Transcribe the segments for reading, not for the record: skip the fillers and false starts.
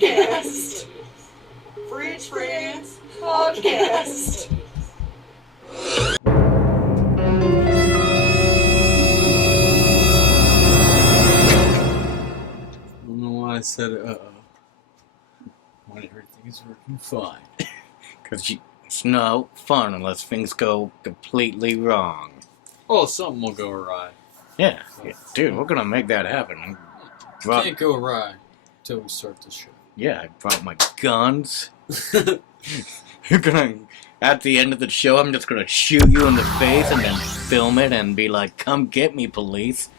Podcast. Fridge Friends Podcast. I don't know why I said when everything is working fine. Because it's no fun unless things go completely wrong. Oh, something will go awry. Yeah, dude, we're gonna make that happen. Can't go awry until we start the show. Yeah, I brought my guns. You're gonna, at the end of the show, I'm just gonna shoot you in the face and then film it and be like, come get me, police.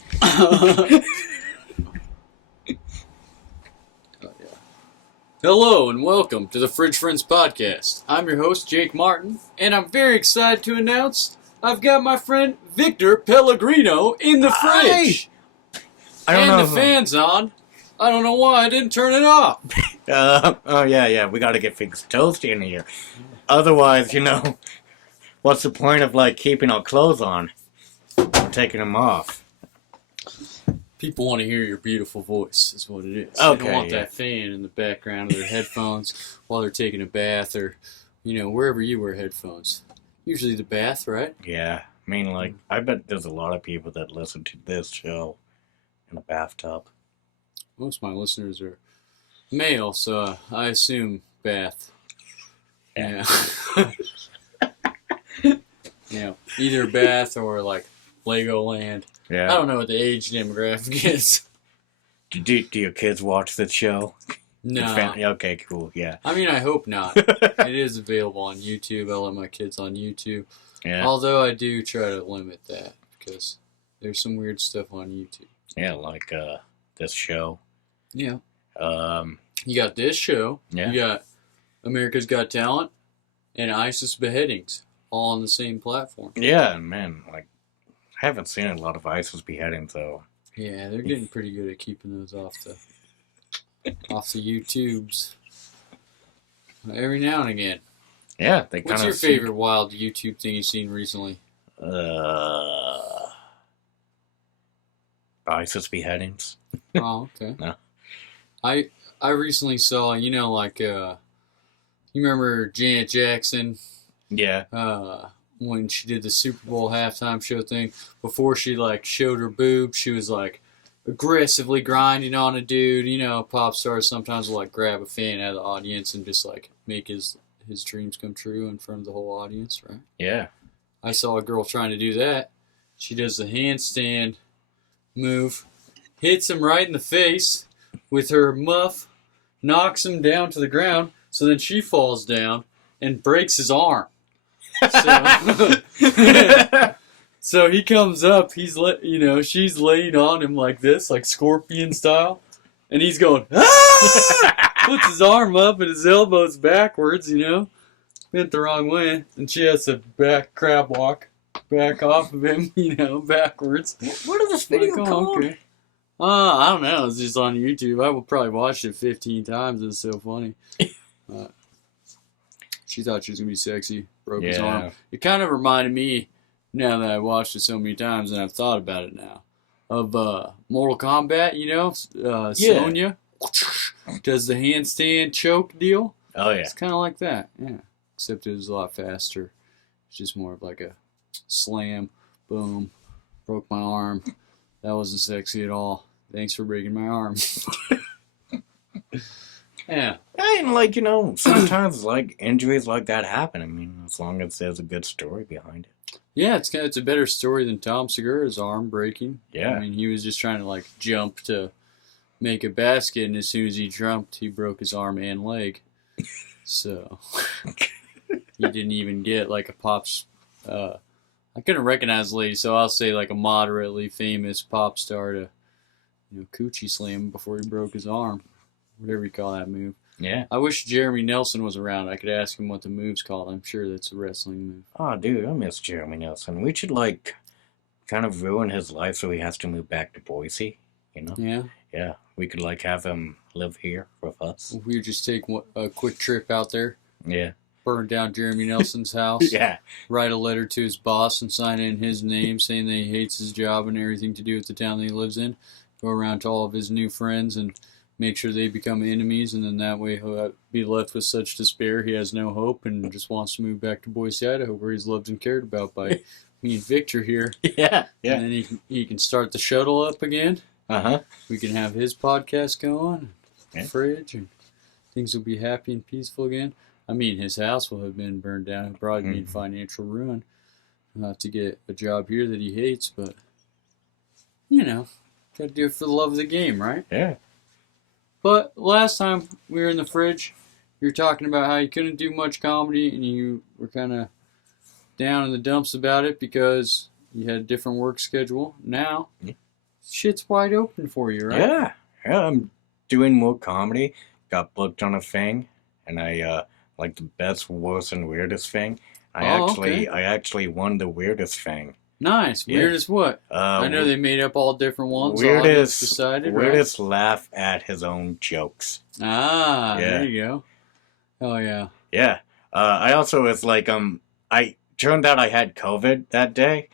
Hello and welcome to the Fridge Friends Podcast. I'm your host, Jake Martin, and I'm very excited to announce I've got my friend Victor Pellegrino in the fridge. I don't know. And the fan's on. I don't know why I didn't turn it off. Oh yeah, we gotta get things toasty in here. Otherwise, what's the point of, keeping our clothes on? Taking them off. People want to hear your beautiful voice, is what it is. Okay, they don't want that fan in the background of their headphones while they're taking a bath or, wherever you wear headphones. Usually the bath, right? Yeah, I mean, I bet there's a lot of people that listen to this show in a bathtub. Most of my listeners are male, so I assume bath. Yeah. Either bath or, Legoland. Yeah. I don't know what the age demographic is. Do your kids watch the show? No. Okay, cool, yeah. I mean, I hope not. It is available on YouTube. I let my kids on YouTube. Yeah. Although I do try to limit that because there's some weird stuff on YouTube. Yeah, this show. Yeah. You got this show. Yeah. You got America's Got Talent and ISIS beheadings all on the same platform. Yeah, man, I haven't seen a lot of ISIS beheadings, though. Yeah, they're getting pretty good at keeping those off the YouTubes. Every now and again. Yeah, they kind of. What's your favorite wild YouTube thing you've seen recently? ISIS beheadings. Oh, okay. No. I recently saw, you remember Janet Jackson? Yeah. When she did the Super Bowl halftime show thing, before she showed her boobs, she was aggressively grinding on a dude. Pop stars sometimes will grab a fan out of the audience and just make his dreams come true in front of the whole audience, right? Yeah. I saw a girl trying to do that. She does the handstand move, hits him right in the face with her muff, knocks him down to the ground, so then she falls down and breaks his arm. So he comes up, she's laying on him like this, like scorpion style, and he's going, ah! Puts his arm up and his elbows backwards, bent the wrong way, and she has to crab walk back off of him, backwards. What is this video called? Okay. I don't know, it's just on YouTube. I will probably watch it 15 times, it's so funny. She thought she was going to be sexy, broke his arm. It kind of reminded me, now that I've watched it so many times and I've thought about it now, of Mortal Kombat, Sonya does the handstand choke deal. Oh, yeah. It's kind of like that, yeah. Except it was a lot faster. It's just more of a slam, boom, broke my arm. That wasn't sexy at all. Thanks for breaking my arm. Yeah. And, sometimes, injuries like that happen. I mean, as long as there's a good story behind it. Yeah, it's a better story than Tom Segura's arm breaking. Yeah. I mean, he was just trying to, jump to make a basket, and as soon as he jumped, he broke his arm and leg. So, he didn't even get, a pop's... I couldn't recognize the lady, so I'll say, a moderately famous pop star to, coochie slam before he broke his arm. Whatever you call that move. Yeah. I wish Jeremy Nelson was around. I could ask him what the move's called. I'm sure that's a wrestling move. Oh, dude, I miss Jeremy Nelson. We should, kind of ruin his life so he has to move back to Boise, Yeah? Yeah. We could, have him live here with us. If we would just take a quick trip out there. Yeah. Burn down Jeremy Nelson's house. Yeah. Write a letter to his boss and sign in his name saying that he hates his job and everything to do with the town that he lives in. Go around to all of his new friends and make sure they become enemies, and then that way he'll be left with such despair he has no hope and just wants to move back to Boise, Idaho, where he's loved and cared about by me and Victor here. Yeah. And then he can start the shuttle up again. Uh-huh. We can have his podcast going, Yeah. fridge, and things will be happy and peaceful again. I mean, his house will have been burned down. He'll probably be in financial ruin to get a job here that he hates, but, you know, got to do it for the love of the game, right? Yeah. But last time we were in the fridge, you were talking about how you couldn't do much comedy and you were kind of down in the dumps about it because you had a different work schedule. Now, shit's wide open for you, right? Yeah. Yeah, I'm doing more comedy. Got booked on a thing, and I like the best, worst, and weirdest thing. I actually won the weirdest thing. Nice. Yeah. Weirdest what? I know they made up all different ones. Weirdest laugh at his own jokes. Ah, yeah. There you go. Oh, yeah. Yeah. I also was like, I turned out I had COVID that day.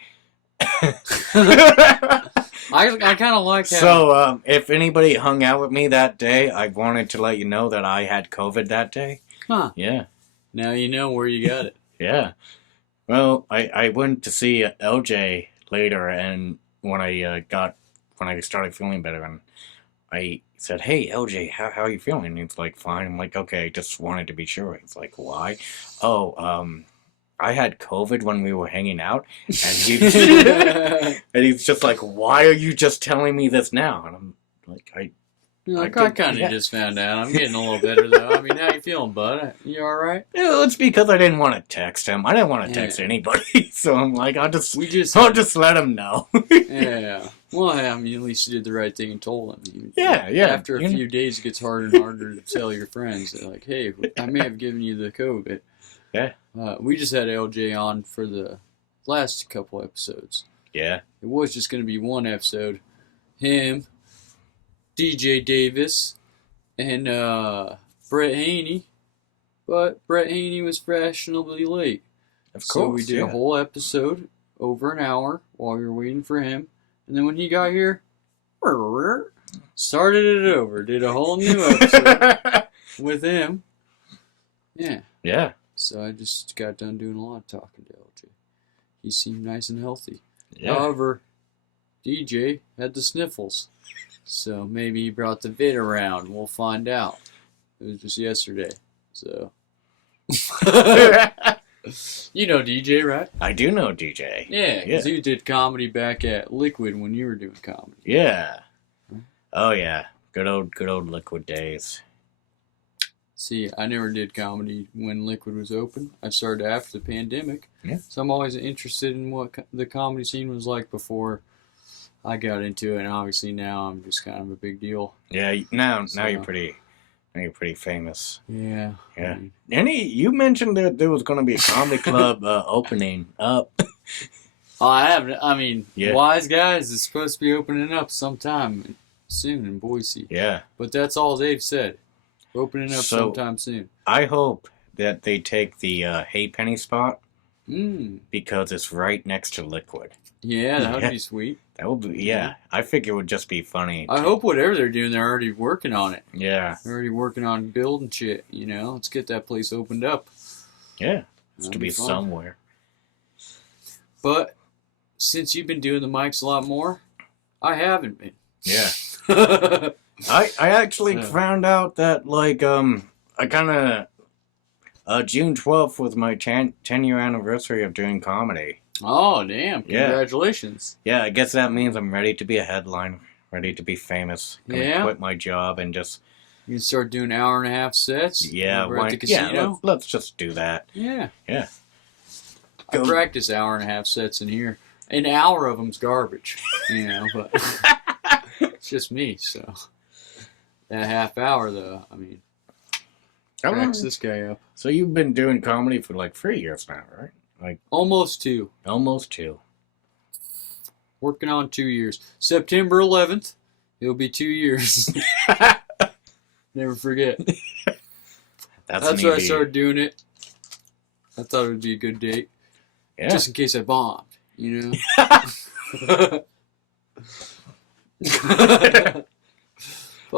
I kind of like that. So, if anybody hung out with me that day, I wanted to let you know that I had COVID that day. Huh. Yeah. Now you know where you got it. Yeah. Well, I went to see LJ later, and when I started feeling better, and I said, "Hey, LJ, how are you feeling?" And he's like, "Fine." I'm like, "Okay, just wanted to be sure." He's like, "Why?" "Oh, I had COVID when we were hanging out," and he's just like, "Why are you just telling me this now?" And I'm like, I kind of just found out. I'm getting a little better, though. I mean, how you feeling, bud? You all right? Yeah, it's because I didn't want to text him. I didn't want to text anybody, so I'm like, I'll just let him know. Yeah. Well, I mean, at least you did the right thing and told him. Yeah. After a few days, it gets harder and harder to tell your friends. They're like, hey, I may have given you the COVID. Yeah. We just had LJ on for the last couple episodes. Yeah. It was just going to be one episode. Him, DJ Davis, and Brett Haney. But Brett Haney was fashionably late. Of course. So we did a whole episode, over an hour, while we were waiting for him. And then when he got here, started it over. Did a whole new episode with him. Yeah. Yeah. So I just got done doing a lot of talking to LJ. He seemed nice and healthy. Yeah. However, DJ had the sniffles. So maybe he brought the vid around. We'll find out. It was just yesterday. So. You know DJ, right? I do know DJ. Yeah, because he did comedy back at Liquid when you were doing comedy. Yeah. Oh, yeah. Good old Liquid days. See, I never did comedy when Liquid was open. I started after the pandemic. Yeah. So I'm always interested in what the comedy scene was like before I got into it. And obviously now I'm just kind of a big deal. Yeah, now you're pretty famous. Yeah. Yeah. You mentioned that there was going to be a comedy club opening up. Oh, I haven't. I mean, Wise Guys is supposed to be opening up sometime soon in Boise. Yeah. But that's all they've said. Opening up sometime soon. I hope that they take the Haypenny spot because it's right next to Liquid. Yeah, that would be sweet. That would be, I think it would just be funny. I hope whatever they're doing, they're already working on it. Yeah. They're already working on building shit, you know? Let's get that place opened up. Yeah. It's to be somewhere. But since you've been doing the mics a lot more, I haven't been. Yeah. I actually found out that, like, I kind of, June 12th was my 10-year anniversary of doing comedy. Oh, damn. Congratulations. Yeah, I guess that means I'm ready to be a headline, ready to be famous. Gonna quit my job and just... You can start doing hour-and-a-half sets? Yeah, at the casino? Let's just do that. Yeah. Yeah. I practice hour-and-a-half sets in here. An hour of them's garbage, you know, but it's just me, so... That half hour, though, I mean, cracks this guy up. So you've been doing comedy for like 3 years now, right? Like almost 2. Almost 2. Working on 2 years. September 11th, it'll be 2 years. Never forget. That's why I started doing it. I thought it would be a good date. Yeah. Just in case I bombed, you know?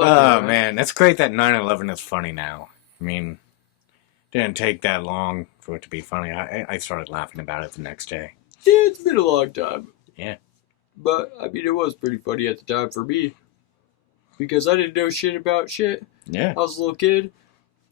Oh, man. It's great that 9/11 is funny now. I mean, didn't take that long for it to be funny. I started laughing about it the next day. Yeah, it's been a long time. Yeah. But, I mean, it was pretty funny at the time for me. Because I didn't know shit about shit. Yeah. I was a little kid.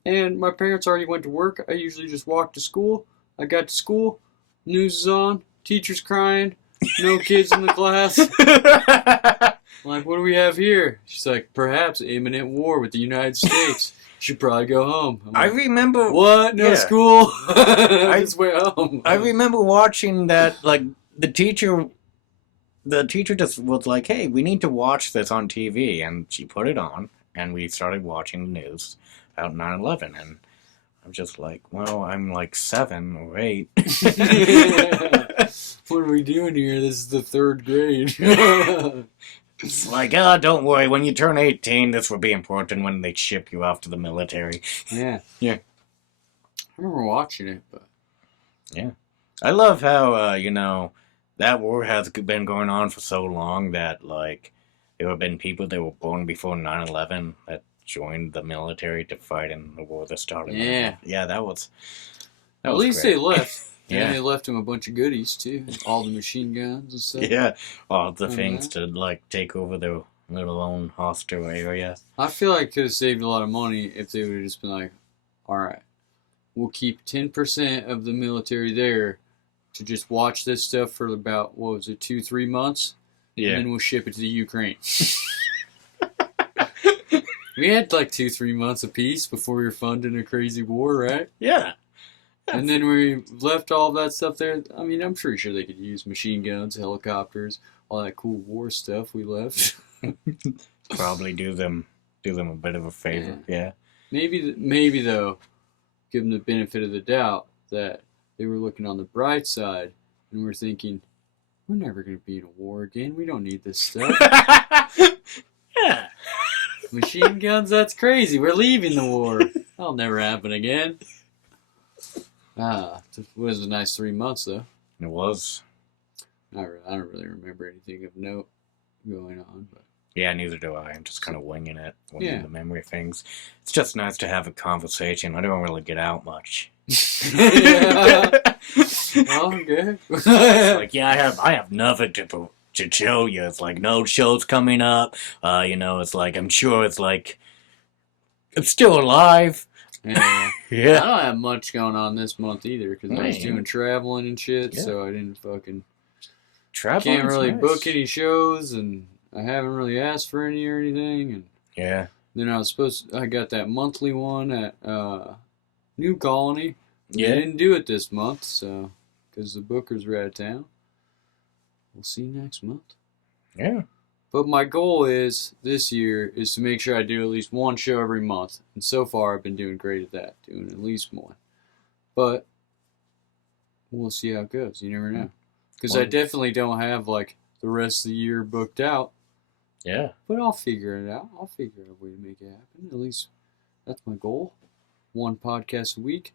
And my parents already went to work. I usually just walked to school. I got to school. News is on. Teacher's crying. No kids in the class. I'm like, what do we have here? She's like, perhaps imminent war with the United States. Should probably go home. I'm I like, remember... what? No Yeah. school? I just went home. I remember watching that, like, the teacher just was like, hey, we need to watch this on TV. And she put it on, and we started watching the news about 9/11. And I'm just like, well, I'm like 7 or 8. What are we doing here? This is the 3rd grade. It's like, oh, don't worry. When you turn 18, this will be important when they ship you off to the military. Yeah. Yeah. I remember watching it, but... Yeah. I love how, that war has been going on for so long that, like, there have been people that were born before 9/11 that joined the military to fight in the war that started. Yeah. Yeah, that was At least great. they left. Yeah. And they left him a bunch of goodies, too. All the machine guns and stuff. Yeah, all the Mhm. things to, like, take over their little own hostile area. I feel like it could have saved a lot of money if they would have just been like, alright, we'll keep 10% of the military there to just watch this stuff for about, 2-3 months? Yeah. And then we'll ship it to the Ukraine. We had like 2-3 months apiece before we were funding a crazy war, right? Yeah. And then we left all that stuff there. I mean, I'm pretty sure they could use machine guns, helicopters, all that cool war stuff we left. Probably do them a bit of a favor. Yeah. Maybe though, give them the benefit of the doubt that they were looking on the bright side and we're thinking, we're never going to be in a war again. We don't need this stuff. Yeah. Machine guns, that's crazy. We're leaving the war. That'll never happen again. It was a nice 3 months though. It was. I don't really remember anything of note going on, but Yeah, neither do I. I'm just kind of winging Yeah. the memory of things. It's just nice to have a conversation. I don't really get out much. yeah. Oh, okay. It's like, yeah, I have nothing to show you. It's like, no show's coming up. It's like, I'm sure it's like, I'm still alive. Yeah. I Yeah. don't have much going on this month either because I was Man. doing traveling and shit, Yeah. so I didn't fucking Traveling's can't really nice. book any shows, and I haven't really asked for any or anything. And Yeah. then I got that monthly one at New Colony. Yeah. I didn't do it this month, so because the bookers were out of town. We'll see next month. Yeah. But my goal is this year is to make sure I do at least one show every month. And so far I've been doing great at that, doing at least one. But we'll see how it goes. You never know. Because I definitely don't have like the rest of the year booked out. Yeah. But I'll figure it out. I'll figure out a way to make it happen. At least that's my goal. One podcast a week.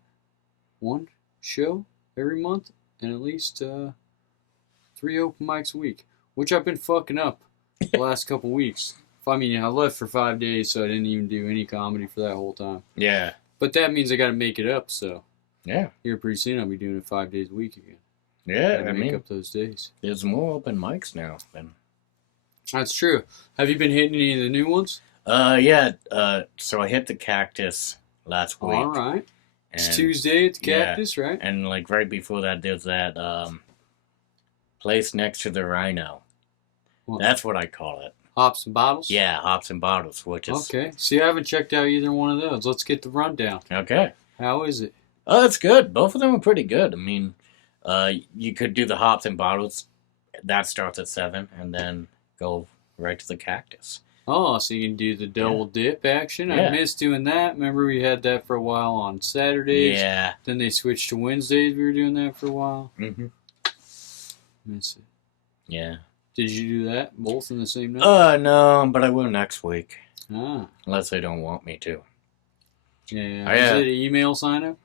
One show every month. And at least 3 open mics a week. Which I've been fucking up the last couple weeks. I left for 5 days, so I didn't even do any comedy for that whole time. Yeah. But that means I got to make it up, so Yeah. here pretty soon I'll be doing it 5 days a week again. Yeah. Gotta I make mean, up those days. there's more open mics now than. That's true. Have you been hitting any of the new ones? Yeah. So I hit the Cactus last week. All right. It's and- Tuesday at the yeah. Cactus, right? And like right before that, there's that place next to the Rhino. What? That's what I call it. Hops and bottles? Yeah, Hops and Bottles, which is Okay. See, I haven't checked out either one of those. Let's get the rundown. okay. How is it? Oh, it's good. Both of them are pretty good. I mean, you could do the Hops and Bottles. That starts at 7, and then go right to the Cactus. Oh, so you can do the double dip action. I Yeah. missed doing that. Remember we had that for a while on Saturdays. Yeah. Then they switched to Wednesdays. We were doing that for a while. Mm-hmm. Miss it. Yeah. Did you do that both in the same night? No, but I will next week. Ah. Unless they don't want me to. Yeah. I, Is it an email sign up?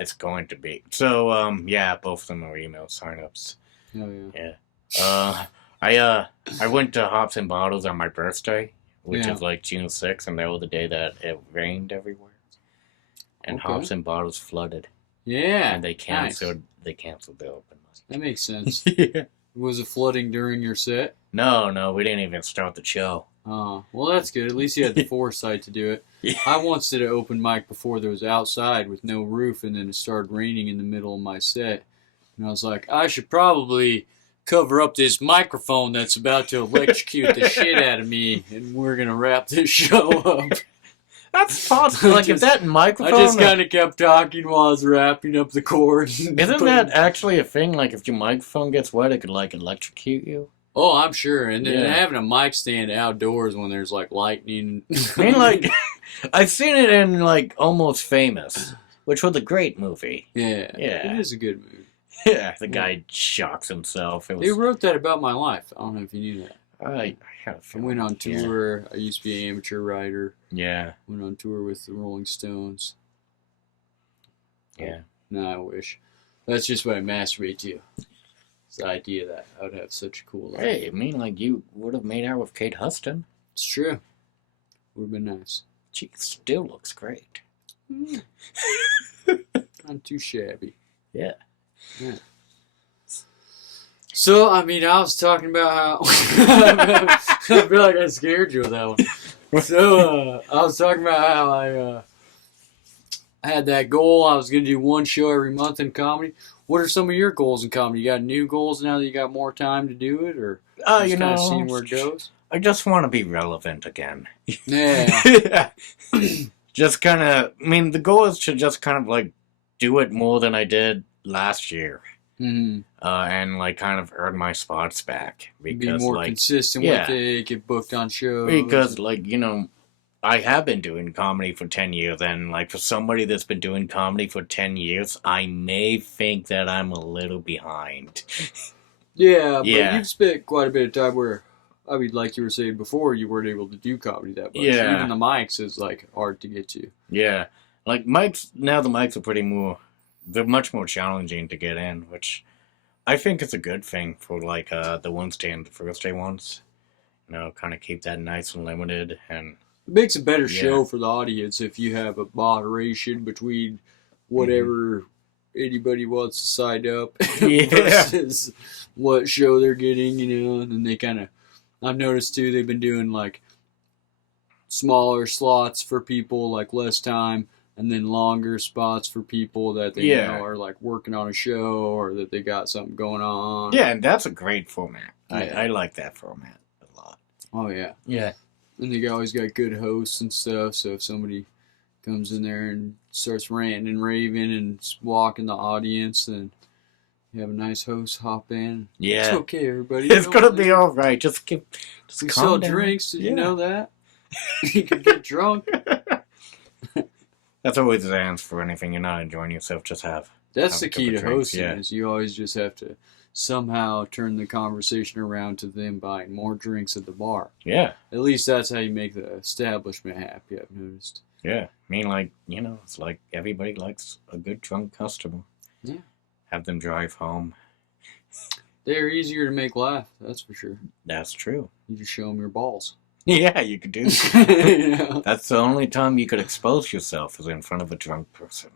It's going to be. So, yeah, both of them are email signups. Oh, yeah. Yeah. I went to Hops and Bottles on my birthday which Yeah. is like June 6th, and that was the day that it rained everywhere. And Okay. Hops and Bottles flooded. Yeah. And they canceled Nice. they canceled the open That makes sense. mic. Yeah. Was it flooding during your set? No, we didn't even start the show. Oh, well, that's good. At least you had the foresight to do it. Yeah. I once did an open mic before there was outside with no roof, and then it started raining in the middle of my set. And I was like, I should probably cover up this microphone that's about to electrocute the shit out of me, and we're going to wrap this show up. That's possible. Like, if that I microphone... just kind of kept talking while I was wrapping up the cord. Isn't that actually a thing? Like, if your microphone gets wet, it could, like, electrocute you? Oh, I'm sure. And then Yeah. having a mic stand outdoors when there's, like, lightning. I mean, like, I've seen it in, like, Almost Famous, which was a great movie. Yeah. Yeah. It is a good movie. Yeah, the guy shocks himself. It was... They wrote that about my life. I don't know if you knew that. I had a I feeling. went on tour. I used to be an amateur writer. Yeah. Went on tour with the Rolling Stones. Yeah. No, I wish. That's just what I masturbate to. It's the idea that I would have such a cool life. Hey, I mean, like, you would have made out with Kate Huston. It's true. Would have been nice. She still looks great. Not too shabby. Yeah. Yeah. So, I mean, I was talking about how... I feel like I scared you with that one. So, I was talking about how I had that goal. I was going to do one show every month in comedy. What are some of your goals in comedy? You got new goals now that you got more time to do it? Or just You kind of know, seeing where it goes? I just want to be relevant again. Yeah. Just kind of, I mean, the goal is to just kind of, like, do it more than I did last year. Mm-hmm. And, like, kind of earn my spots back. Be Because, more like, consistent yeah. with it, get booked on shows. because, like, you know, I have been doing comedy for 10 years, and, like, for somebody that's been doing comedy for 10 years, I may think that I'm a little behind. Yeah, but Yeah. you've spent quite a bit of time where, I mean, like you were saying before, you weren't able to do comedy that much. Yeah. Even the mics is, like, hard to get to. Yeah. Like, now the mics are they're much more challenging to get in, which I think is a good thing for, like, the Wednesday and the Thursday ones. You know, kind of keep that nice and limited, and... It makes a better Yeah. show for the audience if you have a moderation between whatever anybody wants to sign up Yeah. versus what show they're getting, you know, and then they kind of... I've noticed, too, they've been doing, like, smaller slots for people, like, less time, and then longer spots for people that they Yeah. know are, like, working on a show or that they got something going on. Yeah, and that's a great format. Yeah. I like that format a lot. Oh, yeah. Yeah. And they always got good hosts and stuff, so if somebody comes in there and starts ranting and raving and walking the audience, then you have a nice host hop in. Yeah. It's okay, everybody. It's Don't gonna worry. be alright. Just We calm sell down. drinks. Did you Yeah. know that? You can get drunk. That's always the answer for anything. You're not enjoying yourself, just have. That's Have the a key couple to drinks, hosting yeah. is you always just have to somehow turn the conversation around to them buying more drinks at the bar. Yeah. At least that's how you make the establishment happy, I've noticed. Yeah. I mean, like, you know, it's like everybody likes a good drunk customer. Yeah. Have them drive home. They're easier to make laugh, that's for sure. That's true. You just show them your balls. Yeah, you could do that. You know? That's the only time you could expose yourself is in front of a drunk person.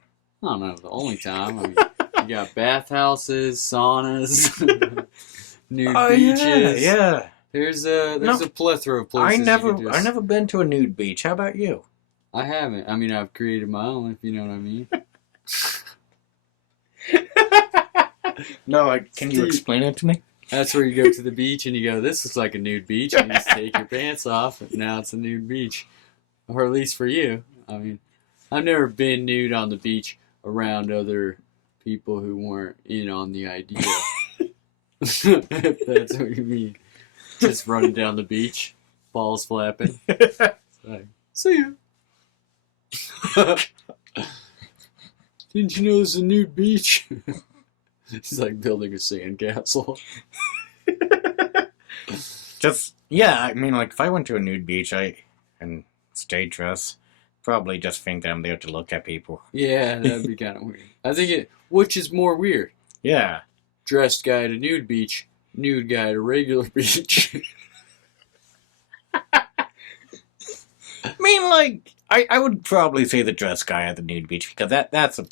I don't know, the only time. I mean, you got bathhouses, saunas, nude beaches. Yeah. There's a plethora of places. I never been to a nude beach. How about you? I haven't. I mean, I've created my own, if you know what I mean. No, can you explain it to me? That's where you go to the beach and you go, this looks like a nude beach, and you just take your pants off, and now it's a nude beach. Or at least for you. I mean, I've never been nude on the beach around other people who weren't in on the idea. If that's what you mean. Just running down the beach, balls flapping. It's like, see ya. Didn't you know there's a nude beach? He's like building a sandcastle. Yeah, I mean, like, if I went to a nude beach, and stage dress, probably just think that I'm there to look at people. Yeah, that'd be kind of weird. Which is more weird? Yeah. Dressed guy at a nude beach, nude guy at a regular beach. I mean, like, I would probably say the dress guy at the nude beach because that's a.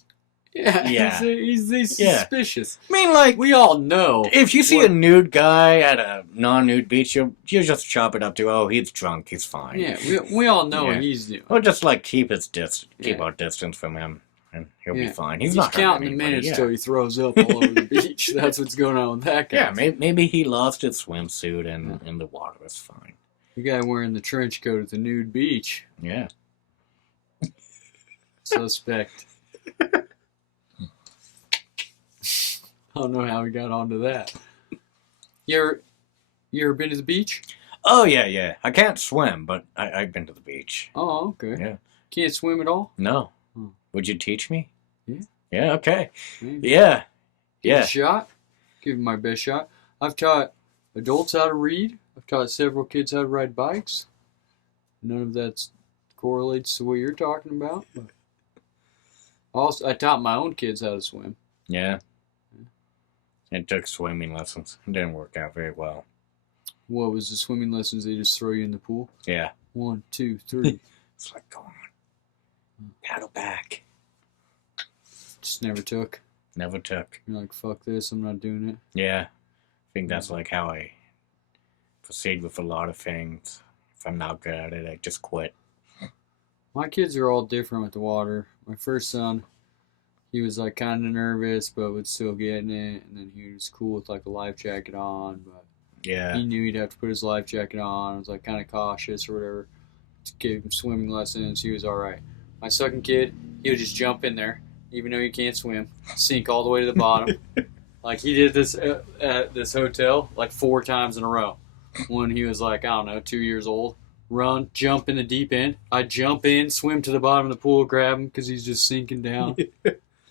Yeah. He's Yeah. suspicious. I mean, like, We all know. if you see what- a nude guy at a non-nude beach, you just chop it up to, oh, he's drunk, he's fine. Yeah, we all know Yeah. what he's doing. Or just like keep Yeah. our distance from him, and he'll Yeah. be fine. He's not hurting counting the anybody, minutes yeah. till he throws up all over the beach. That's what's going on with that guy. Yeah, maybe he lost his swimsuit and in the water. It's fine. The guy wearing the trench coat at the nude beach. Yeah. Suspect. I don't know how we got onto that. You ever been to the beach? Oh yeah. I can't swim, but I've been to the beach. Oh, okay. Yeah. Can't swim at all? No. Hmm. Would you teach me? Yeah. Yeah. Okay. Maybe. Yeah. Give it Yeah. a shot. Give it my best shot. I've taught adults how to read. I've taught several kids how to ride bikes. None of that correlates to what you're talking about. But also, I taught my own kids how to swim. Yeah. It took swimming lessons. It didn't work out very well. What was the swimming lessons? They just throw you in the pool? Yeah. 1, 2, 3. It's like, go on. Paddle back. Just never took. Never took. You're like, fuck this, I'm not doing it. Yeah. I think that's like how I proceed with a lot of things. If I'm not good at it, I just quit. My kids are all different with the water. My first son, he was like kind of nervous, but was still getting it. And then he was cool with like a life jacket on, but Yeah. he knew he'd have to put his life jacket on. I was like kind of cautious or whatever. Gave him swimming lessons. He was all right. My second kid, he would just jump in there, even though he can't swim, sink all the way to the bottom. Like he did this at this hotel like 4 times in a row. When he was like, I don't know, 2 years old. Run, jump in the deep end. I jump in, swim to the bottom of the pool, grab him because he's just sinking down.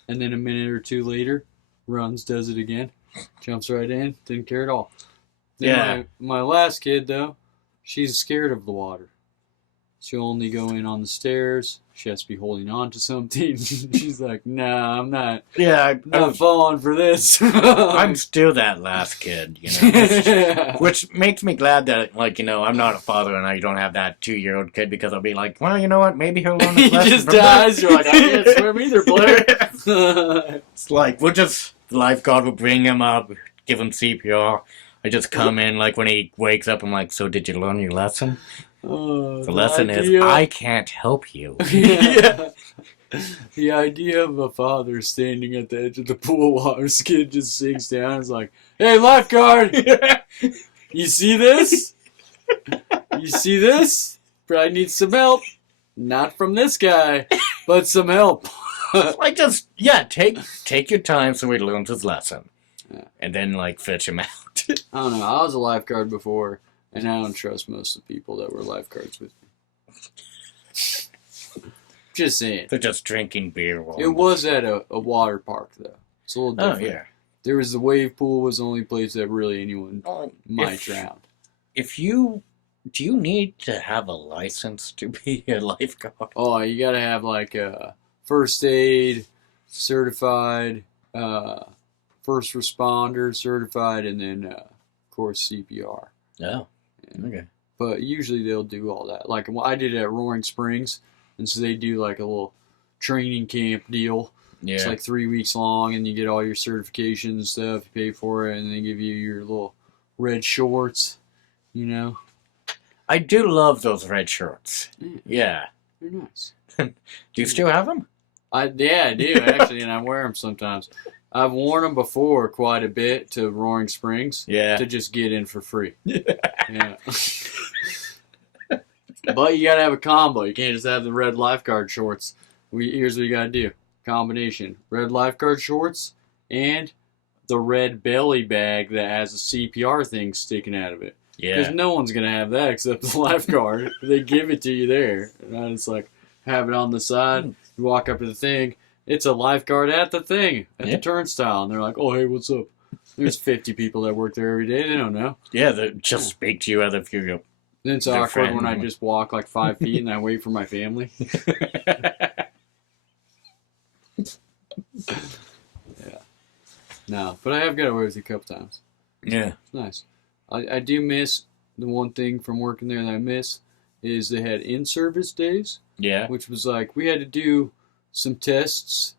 And then a minute or two later, runs, does it again, jumps right in, didn't care at all. Then Yeah. my last kid, though, she's scared of the water. She'll only go in on the stairs. She has to be holding on to something. She's like, nah, I'm not Yeah, not falling for this. I'm still that last kid, you know. Which makes me glad that, like, you know, I'm not a father and I don't have that 2-year-old kid because I'll be like, well, you know what, maybe he'll learn He his lesson just from dies. that. You're like, I can't swim either, Blair. It's like, the lifeguard will bring him up, give him CPR. I just come in, like, when he wakes up, I'm like, so did you learn your lesson? The lesson is, I can't help you. Yeah. The idea of a father standing at the edge of the pool while his kid just sinks down is like, hey, lifeguard, you see this? You see this? Probably needs some help. Not from this guy, but some help. Like, just, take your time so he learns his lesson. Yeah. And then, like, fetch him out. I don't know. I was a lifeguard before, and I don't trust most of the people that were lifeguards with me. Just saying. They're just drinking beer. While It was at a water park, though. It's a little Oh, different. yeah. There was the wave pool was the only place that really anyone might drown. Do you need to have a license to be a lifeguard? Oh, you gotta have like a first aid certified, first responder certified, and then of course CPR. No. Yeah. Okay. But usually they'll do all that. Like I did it at Roaring Springs, and so they do like a little training camp deal. Yeah. It's like 3 weeks long, and you get all your certifications and stuff. You pay for it, and they give you your little red shorts. You know, I do love those red shirts. Yeah. they're nice. Do you still have them? I do actually, and I wear them sometimes. I've worn them before quite a bit to Roaring Springs Yeah. to just get in for free. Yeah. But you gotta have a combo. You can't just have the red lifeguard shorts. Here's what you gotta do: combination red lifeguard shorts and the red belly bag that has a CPR thing sticking out of it. Because Yeah. no one's gonna have that except the lifeguard. They give it to you there, and I just like have it on the side. You walk up to the thing. It's a lifeguard at the thing, at the turnstile, and they're like, "Oh, hey, what's up?" There's 50 people that work there every day. They don't know. Yeah, they just speak to you as if you're Then it's Their awkward when friend. I just walk like 5 feet and I wait for my family. Yeah. No, but I have got away with it a couple times. Yeah. It's nice. I do miss the one thing from working there that I miss is they had in-service days, Yeah. which was like we had to do some tests,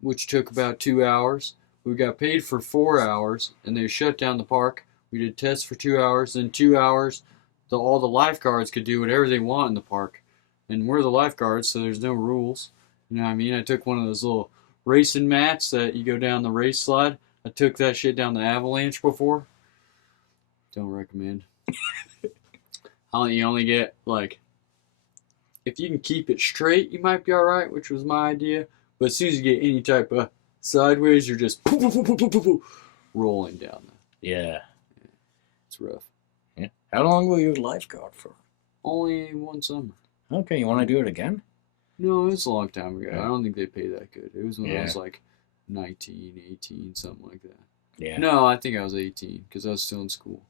which took about 2 hours. We got paid for 4 hours, and they shut down the park. We did tests for 2 hours, then 2 hours. All the lifeguards could do whatever they want in the park, and we're the lifeguards, so there's no rules. You know what I mean? I took one of those little racing mats that you go down the race slide. I took that shit down the avalanche before. Don't recommend. You only get, like, if you can keep it straight, you might be alright, which was my idea. But as soon as you get any type of sideways, you're just rolling down there. Yeah. It's rough. Yeah. How long were you a lifeguard for? Only one summer. Okay, you want to do it again? No, it's a long time ago. Yeah. I don't think they pay that good. It was when I Yeah. was like 19, 18, something like that. Yeah. No, I think I was 18 because I was still in school.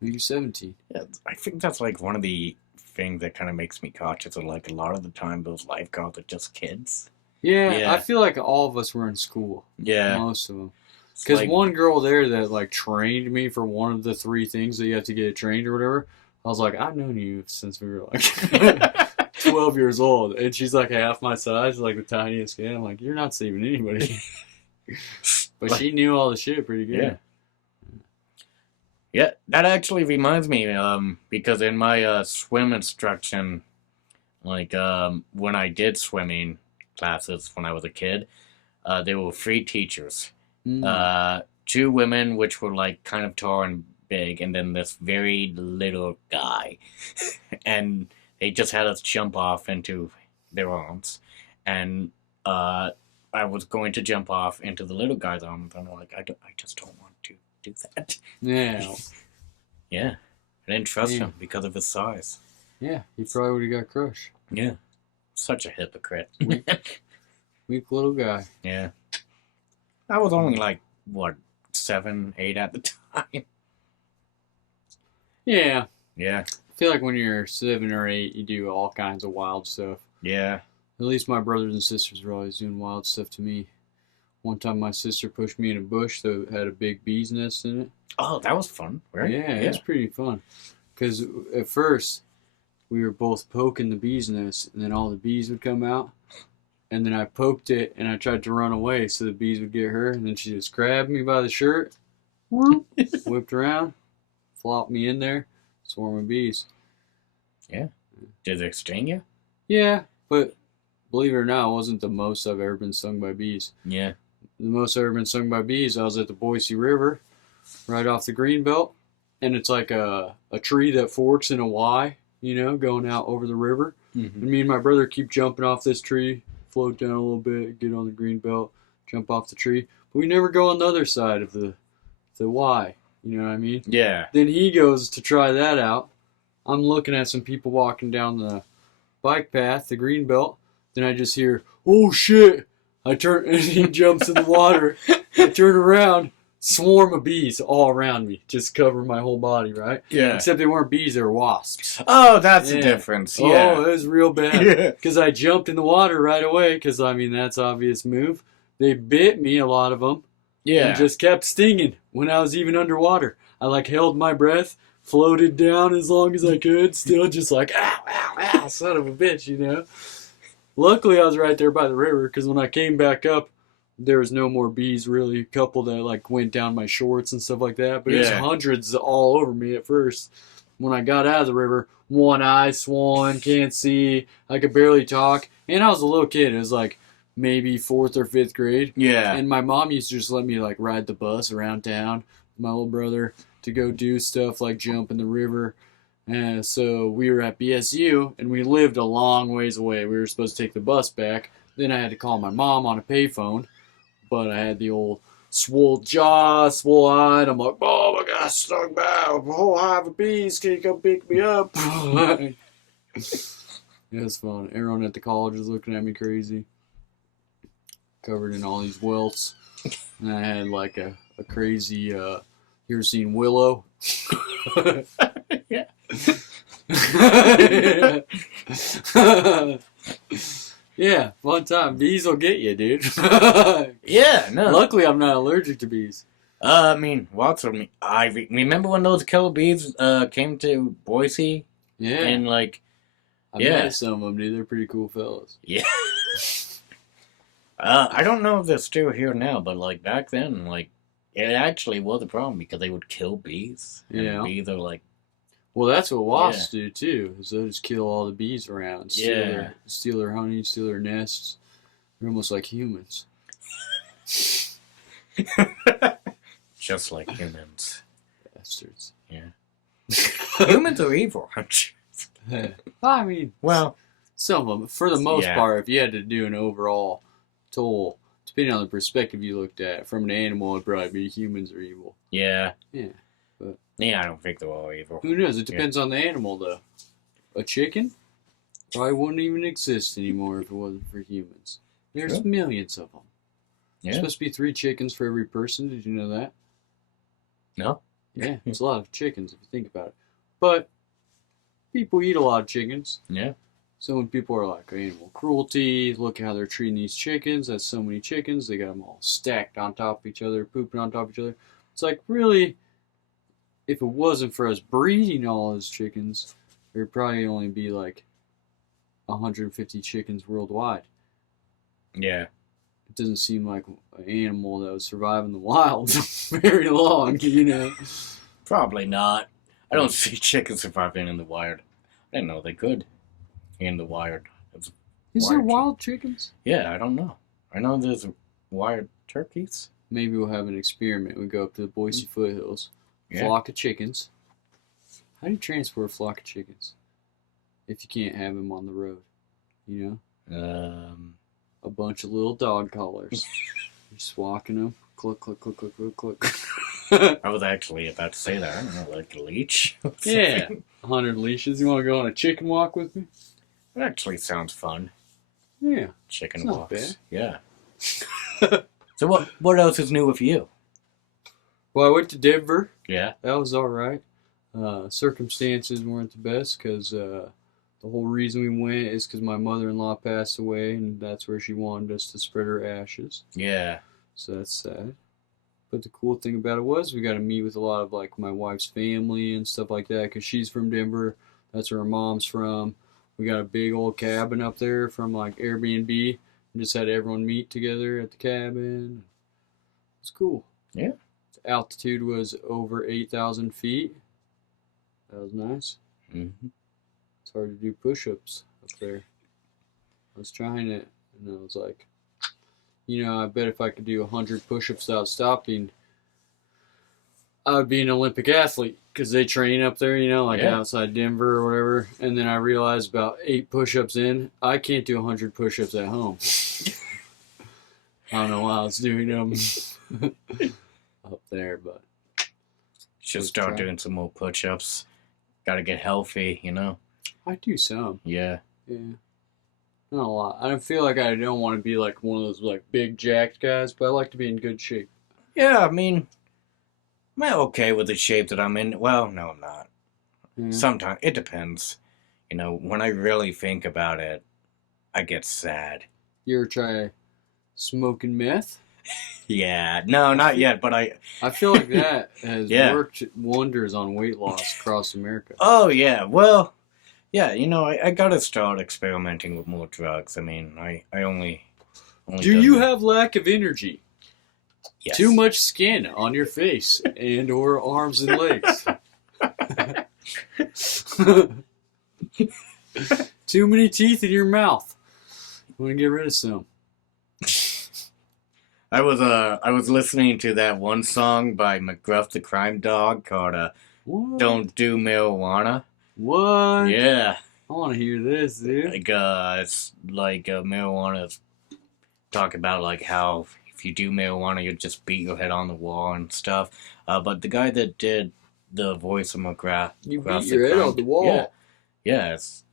Maybe 17. Yeah, I think that's like one of the things that kind of makes me cautious. Of like a lot of the time, those lifeguards are just kids. Yeah, Yeah. I feel like all of us were in school. Yeah. Most of them. It's Because like- one girl there that like trained me for one of the 3 things that you have to get trained or whatever, I was like, I've known you since we were like 12 years old. And she's like half my size, like the tiniest kid. I'm like, you're not saving anybody. But she knew all the shit pretty good. Yeah. Yeah, that actually reminds me, because in my swim instruction, like when I did swimming classes when I was a kid, there were 3 teachers. Mm. 2 women, which were like kind of tall and big, and then this very little guy. And they just had us jump off into their arms. And I was going to jump off into the little guy's arms, and I'm like, I just don't want to do that. Yeah. Yeah. I didn't trust Yeah. him because of his size. Yeah, he probably would have got crushed. Yeah. Such a hypocrite. Weak little guy. Yeah. I was only like, what, 7, 8 at the time? Yeah. Yeah. I feel like when you're 7 or 8, you do all kinds of wild stuff. Yeah. At least my brothers and sisters were always doing wild stuff to me. One time my sister pushed me in a bush that had a big bee's nest in it. Oh, that was fun, right? Yeah, it was pretty fun. Because at first, we were both poking the bee's nest, and then all the bees would come out. And then I poked it, and I tried to run away so the bees would get her. And then she just grabbed me by the shirt, whoop, whipped around, flopped me in there, swarm of bees. Did it sting you? Yeah, but believe it or not, it wasn't the most I've ever been stung by bees. Yeah. The most I've ever been stung by bees, I was at the Boise River, right off the Greenbelt, and it's like a tree that forks in a Y, you know, going out over the river. Mm-hmm. And me and my brother keep jumping off this tree, float down a little bit, get on the Greenbelt, jump off the tree. But we never go on the other side of the Y, you know what I mean? Yeah. Then he goes to try that out. I'm looking at some people walking down the bike path, the Greenbelt. Then I just hear, oh shit! I turn, and he jumps in the water. I turn around, swarm of bees all around me, just cover my whole body, right? Yeah. Except they weren't bees, they were wasps. Oh, that's the Yeah. difference. Oh, Yeah. it was real bad. Yeah. Because I jumped in the water right away, because, I mean, that's obvious move. They bit me, a lot of them, Yeah. and just kept stinging when I was even underwater. I, like, held my breath, floated down as long as I could, still just like, ow, ow, ow, son of a bitch, you know? Luckily, I was right there by the river, because when I came back up, there was no more bees, really. A couple that, like, went down my shorts and stuff like that. But it was Yeah. hundreds all over me at first. When I got out of the river, one eye swollen, can't see, I could barely talk. And I was a little kid. It was, like, maybe 4th or 5th grade. Yeah. And my mom used to just let me, like, ride the bus around town with my little brother to go do stuff like jump in the river. And so we were at BSU, and we lived a long ways away. We were supposed to take the bus back. Then I had to call my mom on a payphone. But I had the old swole jaw, swole eye, and I'm like, oh my gosh, stung bad. A whole hive of bees, can you come pick me up? It was fun. Everyone at the college was looking at me crazy. Covered in all these welts. And I had like a crazy, you ever seen Willow? Yeah. Yeah, fun time. Bees will get you, dude. Yeah, no. Luckily, I'm not allergic to bees. I mean, remember when those killer bees came to Boise? Yeah. And, like, I Yeah. met some of them, dude. They're pretty cool fellas. Yeah. I don't know if they're still here now, but like back then, like it actually was a problem because they would kill bees. And Yeah. bees are like, Well, that's what wasps do too. Is they'll just kill all the bees around, Yeah. steal their honey, steal their nests. They're almost like humans. just like humans. Bastards. Humans are evil, aren't you? I mean, Well, some of them. For the most Yeah. part, if you had to do an overall toll, depending on the perspective you looked at, from an animal, it'd probably be humans are evil. yeah. Yeah, but- Yeah, I don't think they're all evil. Who knows? It depends on the animal, though. A chicken probably wouldn't even exist anymore if it wasn't for humans. There's Sure. millions of them. Yeah. There's supposed to be 3 chickens for every person. Did you know that? No? Yeah, it's a lot of chickens if you think about it. But people eat a lot of chickens. Yeah. So when people are like, animal cruelty, look how they're treating these chickens. That's so many chickens. They got them all stacked on top of each other, pooping on top of each other. It's like, really, if it wasn't for us breeding all those chickens, there'd probably only be like 150 chickens worldwide. Yeah. It doesn't seem like an animal that would survive in the wild very long, you know? Probably not. I don't see chickens surviving in the wild. I didn't know they could in the wild. Is there Wild wild chickens? Yeah, I don't know. I know there's wild turkeys. Maybe we'll have an experiment. We go up to the Boise foothills, Yeah. flock of chickens. How do you transport a flock of chickens if you can't have them on the road? You know, a bunch of little dog collars. You're just walking them, cluck, cluck, cluck, cluck, cluck, cluck. I was actually about to say that. I don't know, like a leech. or Yeah, something. 100 leashes. You want to go on a chicken walk with me? It actually sounds fun. Yeah. Chicken It's not walks. bad. Yeah. So what else is new with you? Well, I went to Denver. Yeah. That was all right. Circumstances weren't the best because the whole reason we went is because my mother-in-law passed away, and that's where she wanted us to spread her ashes. Yeah. So that's sad. But the cool thing about it was we got to meet with a lot of like my wife's family and stuff like that because she's from Denver. That's where her mom's from. We got a big old cabin up there from like Airbnb. And just had everyone meet together at the cabin. It was cool. Yeah. The altitude was over 8,000 feet. That was nice. Mm-hmm. It's hard to do push-ups up there. I was trying it, and I was like, you know, I bet if I could do 100 push-ups without stopping, I would be an Olympic athlete because they train up there, you know, like Yeah. outside Denver or whatever. And then I realized about 8 push-ups in, I can't do 100 push-ups at home. I don't know why I was doing them up there, but Should Let's start try. doing some more push-ups. Gotta get healthy, you know? I do some. Yeah. Yeah. Not a lot. I feel like I don't want to be like one of those like big jacked guys, but I like to be in good shape. Yeah, I mean, I'm okay with the shape that I'm in. Well, no, I'm not. Yeah. Sometimes, it depends. You know, when I really think about it, I get sad. You ever try smoking meth? Yeah, no, not yet, but I... I feel like that has Yeah. worked wonders on weight loss across America. Oh, yeah, well, yeah, you know, I gotta start experimenting with more drugs. I mean, I only Do done you that- have lack of energy? Yes. Too much skin on your face and or arms and legs? Too many teeth in your mouth. You want to get rid of some? I was listening to that one song by McGruff the Crime Dog called What? Don't Do Marijuana. What? Yeah. I want to hear this, dude. Like, it's like marijuana talk about like how if you do marijuana, you just beat your head on the wall and stuff. But the guy that did the voice of McGrath, You McGrath beat the your head Crime- on the wall. Yeah, it's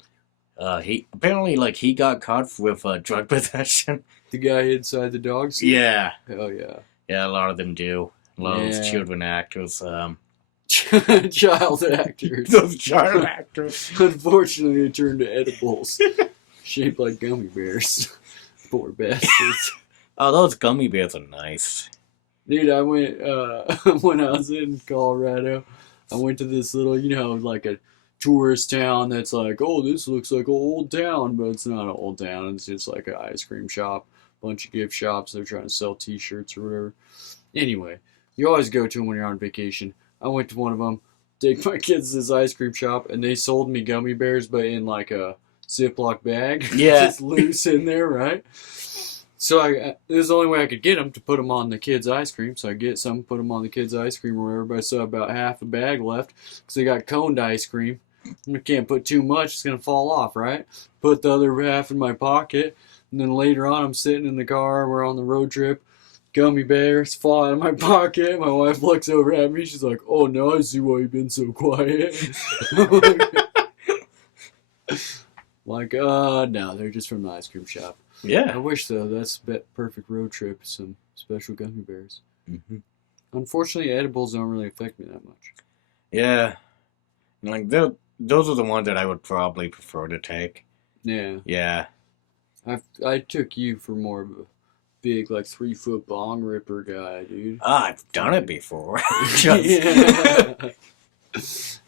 he apparently like he got caught with drug possession. The guy inside the dog seat? Yeah, Hell yeah. yeah, a lot of them do. A lot of those Yeah. children actors. Child actors. Those child actors. Unfortunately, they turned to edibles. Shaped like gummy bears. Poor bastards. Oh, those gummy bears are nice. Dude, I went, when I was in Colorado, I went to this little, you know, like a tourist town that's like, oh, this looks like an old town, but it's not an old town. It's just like an ice cream shop, bunch of gift shops. They're trying to sell T-shirts or whatever. Anyway, you always go to them when you're on vacation. I went to one of them, take my kids to this ice cream shop, and they sold me gummy bears, but in like a Ziploc bag. Yeah. Just loose in there, right? So this is the only way I could get them to put them on the kids' ice cream. So I get some, put them on the kids' ice cream or whatever. But I still have about half a bag left because they got coned ice cream. I can't put too much; it's gonna fall off, right? Put the other half in my pocket, and then later on, I'm sitting in the car. We're on the road trip. Gummy bears fall out of my pocket. My wife looks over at me. She's like, "Oh no, I see why you've been so quiet." No, they're just from the ice cream shop. Yeah. I wish, though, that's the perfect road trip, some special gummy bears. Mm-hmm. Unfortunately, edibles don't really affect me that much. Yeah. Like, those are the ones that I would probably prefer to take. Yeah. Yeah. I took you for more of a big, like, 3-foot bong ripper guy, dude. I've done it before. Yeah.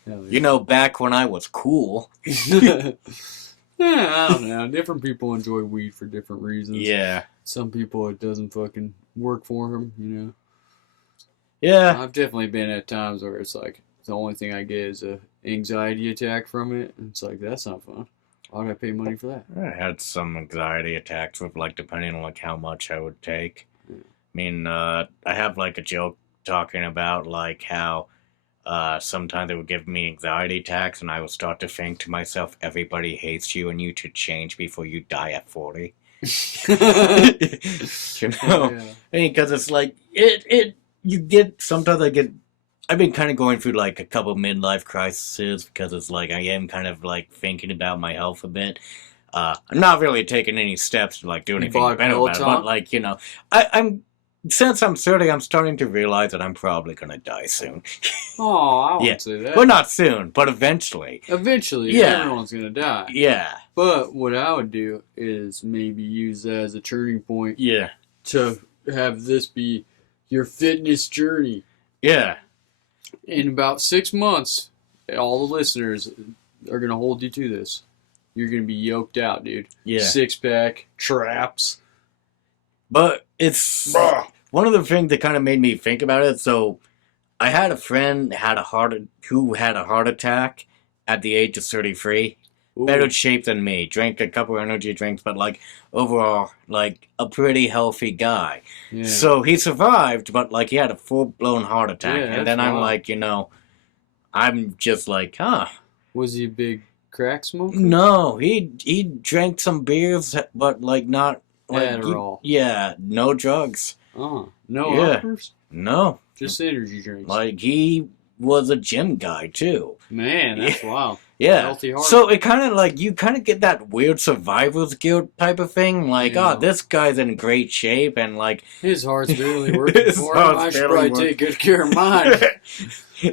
You know, back when I was cool. Yeah, I don't know. Different people enjoy weed for different reasons. Yeah. Some people, it doesn't fucking work for them, Yeah. I've definitely been at times where it's like, the only thing I get is a anxiety attack from it. And it's like, that's not fun. Why would I pay money for that? I had some anxiety attacks with, like, depending on, like, how much I would take. Yeah. I mean, I have, like, a joke talking about, like, how sometimes it would give me anxiety attacks, and I would start to think to myself, everybody hates you, and you should change before you die at 40. You know? Yeah. I mean, because it's like, sometimes I've been kind of going through, like, a couple midlife crises, because it's like, I am kind of, like, thinking about my health a bit. I'm not really taking any steps to, like, do anything better about it, but, like, since I'm 30, I'm starting to realize that I'm probably going to die soon. Oh, I won't Yeah. say that. Well, not soon, but eventually. Eventually, Yeah. everyone's going to die. Yeah. But what I would do is maybe use that as a turning point Yeah. to have this be your fitness journey. Yeah. In about 6 months, all the listeners are going to hold you to this. You're going to be yoked out, dude. Yeah. 6-pack, traps. But it's one of the things that kind of made me think about it. So I had a friend who had a heart attack at the age of 33. Ooh. Better shape than me. Drank a couple of energy drinks, but, like, overall, like, a pretty healthy guy. Yeah. So he survived, but, like, he had a full-blown heart attack. Yeah, and then that's I'm wild. like, I'm just like, Was he a big crack smoker? No, he drank some beers, but, like, not... Like, Adderall. No drugs. No Yeah. uppers? No. Just energy drinks. Like, he was a gym guy, too. Man, that's wild. Yeah. Healthy heart. So it kind of, like, you kind of get that weird survivor's guilt type of thing. Like, Yeah. this guy's in great shape, and, like... His heart's barely working His for him. heart's I should barely probably take good care of mine.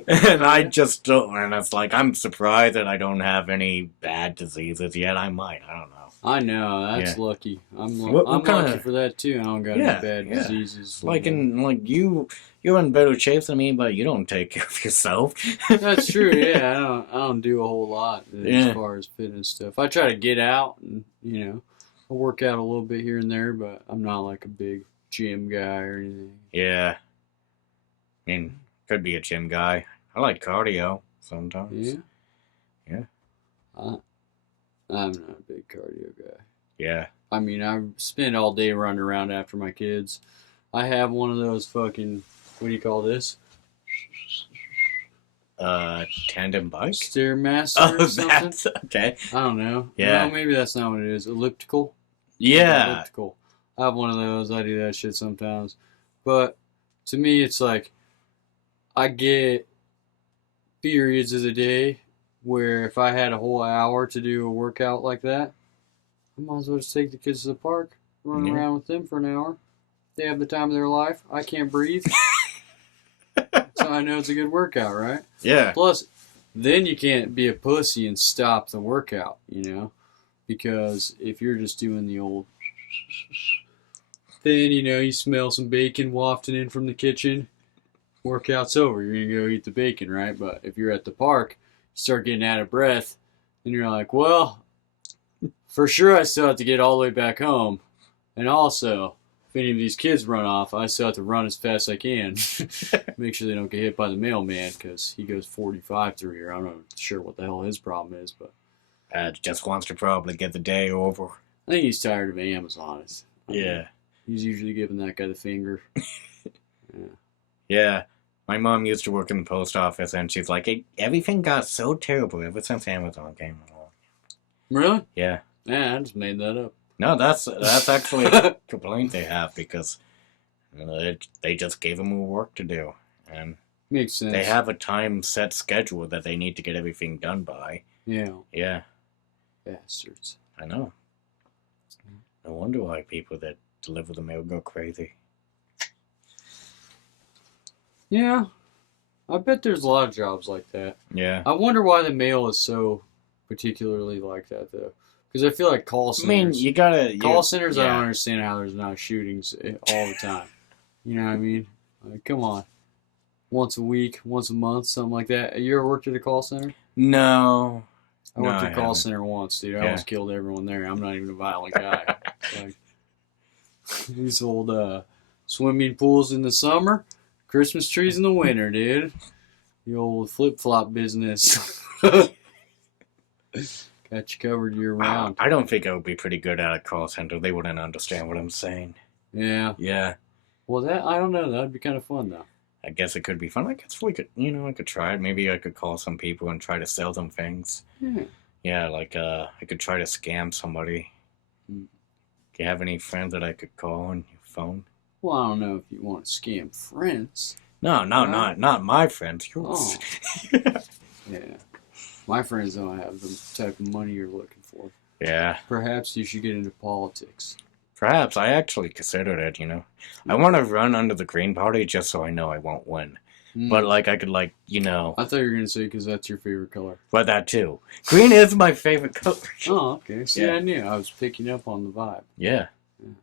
And I just don't... And it's like, I'm surprised that I don't have any bad diseases yet. I might. I don't know. I know, that's Yeah. lucky. I'm What kinda- lucky for that, too. I don't got Yeah, any bad yeah. diseases. Like, you're in better shape than me, but you don't take care of yourself. That's true, yeah. I don't do a whole lot Yeah. as far as fitness stuff. I try to get out and, I work out a little bit here and there, but I'm not like a big gym guy or anything. Yeah. I mean, could be a gym guy. I like cardio sometimes. Yeah? Yeah. I'm not a big cardio guy. Yeah. I mean, I spend all day running around after my kids. I have one of those fucking, what do you call this? Tandem bike? Stairmaster or something? That's okay. I don't know. Yeah. No, maybe that's not what it is. Elliptical? Yeah. Elliptical. I have one of those. I do that shit sometimes. But to me, it's like I get periods of the day where if I had a whole hour to do a workout like that, I might as well just take the kids to the park, run Yeah. around with them for an hour. They have the time of their life. I can't breathe. So I know it's a good workout, right? Yeah. Plus, then you can't be a pussy and stop the workout, because if you're just doing the old, then, you smell some bacon wafting in from the kitchen, workout's over. You're going to go eat the bacon, right? But if you're at the park, start getting out of breath, and you're like, well, for sure I still have to get all the way back home. And also, if any of these kids run off, I still have to run as fast as I can. Make sure they don't get hit by the mailman, because he goes 45 through here. I'm not sure what the hell his problem is, but Just wants to probably get the day over. I think he's tired of Amazon. Yeah. He's usually giving that guy the finger. Yeah. My mom used to work in the post office, and she's like, everything got so terrible ever since Amazon came along. Really? Yeah. Yeah, I just made that up. No, that's actually a complaint they have, because they just gave them more work to do. And Makes sense. they have a time set schedule that they need to get everything done by. Yeah. Yeah. Bastards. I know. No wonder why people that deliver the mail go crazy. Yeah. I bet there's a lot of jobs like that. Yeah. I wonder why the mail is so particularly like that, though. Because I feel like call I centers. mean, you gotta... Call centers, I yeah. don't understand how there's not shootings all the time. You know what I mean? Like, come on. Once a week, once a month, something like that. You ever worked at a call center? No. I worked No, at I a call haven't. center once, dude. I Yeah. almost killed everyone there. I'm not even a violent guy. Like, these old swimming pools in the summer, Christmas trees in the winter, dude. The old flip-flop business. Got you covered year round. I don't think I would be pretty good at a call center. They wouldn't understand what I'm saying. Yeah. Yeah. Well, I don't know. That'd be kind of fun, though. I guess it could be fun. I guess we could, I could try it. Maybe I could call some people and try to sell them things. Yeah. Yeah, like, I could try to scam somebody. Mm. Do you have any friends that I could call on your phone? Well, I don't know if you want to scam friends. No, not my friends. Yours. Oh. Yeah. My friends don't have the type of money you're looking for. Yeah. Perhaps you should get into politics. Perhaps. I actually considered it, I want to run under the Green Party just so I know I won't win. Mm. But, I could, I thought you were going to say because that's your favorite color. But that too. Green is my favorite color. Oh, okay. See, Yeah. I knew. I was picking up on the vibe. Yeah. You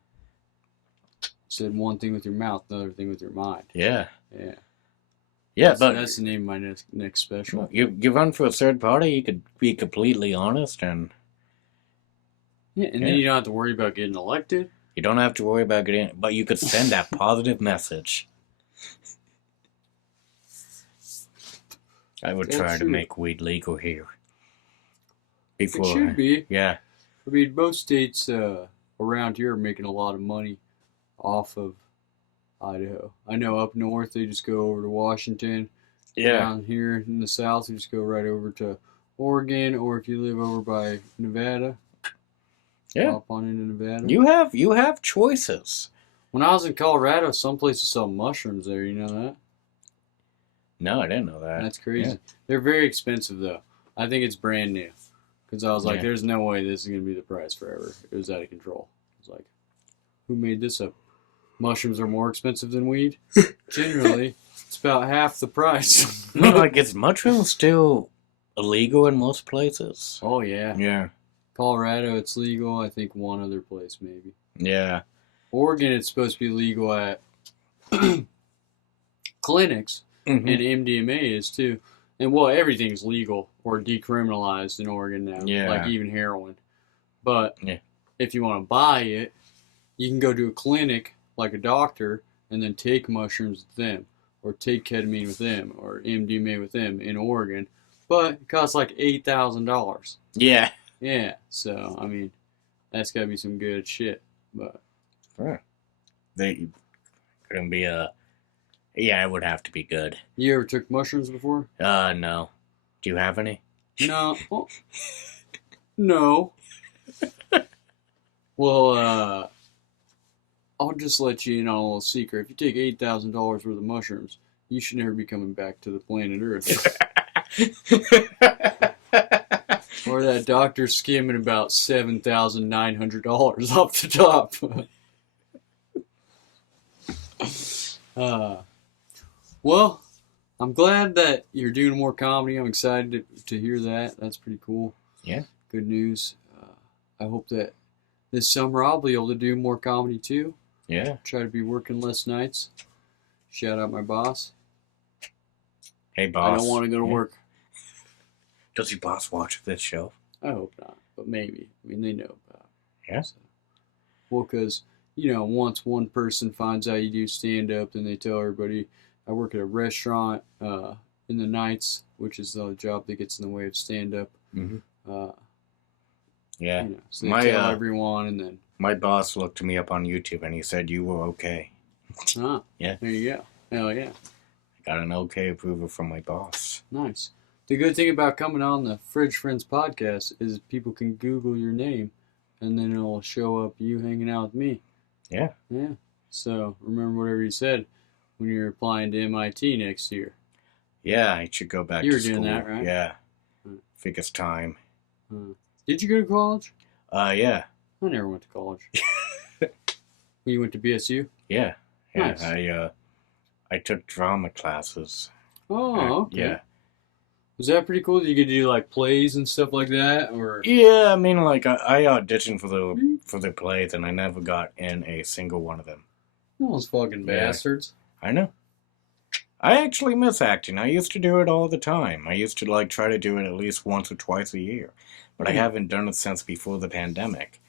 said one thing with your mouth, another thing with your mind. Yeah. Yeah. Yeah, That's the name of my next special. you run for a third party, you could be completely honest, and Yeah, and then you don't have to worry about getting elected. you don't have to worry about getting, but you could send that positive message. I would That's try to true. make weed legal here. It Before, should be. yeah, I mean, most states around here are making a lot of money off of Idaho. I know up north they just go over to Washington. yeah, Down here in the south, you just go right over to Oregon, or if you live over by Nevada, yeah. hop on into Nevada. You have choices. When I was in Colorado, some places sell mushrooms there. You know that? No, I didn't know that. That's crazy. Yeah. They're very expensive though. I think it's brand new. Because I was like, Yeah. there's no way this is going to be the price forever. It was out of control. I was like, who made this up? Mushrooms are more expensive than weed? Generally, it's about half the price. No, is mushrooms still illegal in most places? Oh, yeah. Yeah, Colorado, it's legal. I think one other place, maybe. yeah, Oregon, it's supposed to be legal at clinics, Mhm. and MDMA is too. And, well, everything's legal or decriminalized in Oregon now, Yeah. like even heroin. But Yeah. if you want to buy it, you can go to a clinic like a doctor and then take mushrooms with them, or take ketamine with them, or MDMA with them in Oregon. But it costs like $8,000. yeah. Yeah, so, I mean, that's got to be some good shit. But Sure. They couldn't be a. Yeah, it would have to be good. you ever took mushrooms before? No. Do you have any? No. Well, no. Well, I'll just let you in on a little secret. If you take $8,000 worth of mushrooms, you should never be coming back to the planet Earth. Or that doctor's skimming about $7,900 off the top. Well, I'm glad that you're doing more comedy. I'm excited to hear that. That's pretty cool. Yeah. Good news. I hope that this summer I'll be able to do more comedy too. Yeah. Try to be working less nights. Shout out my boss. Hey, boss. I don't want to go to Yeah. work. Does your boss watch this show? I hope not, but maybe. I mean, they know about it. Yeah. So. Well, because, you know, once one person finds out you do stand-up, then they tell everybody, I work at a restaurant in the nights, which is the job that gets in the way of stand-up. Mm-hmm. Yeah. You know, so they tell everyone, and then... My boss looked me up on YouTube, and he said you were okay. Ah, yeah. There you go. Hell yeah. I got an okay approval from my boss. Nice. The good thing about coming on the Fridge Friends podcast is people can Google your name, and then it'll show up you hanging out with me. Yeah. Yeah. So remember whatever you said when you're applying to MIT next year. Yeah, I should go back you to were school. doing that, right? Yeah. Think it's time. Did you go to college? Yeah. I never went to college. You went to BSU? Yeah. Nice. I took drama classes. Oh, okay. Yeah. Was that pretty cool? Did you get to do like plays and stuff like that, or? Yeah, I mean, like I auditioned for the plays, and I never got in a single one of them. Those fucking bastards. I know. I actually miss acting. I used to do it all the time. I used to like try to do it at least once or twice a year, but I haven't done it since before the pandemic.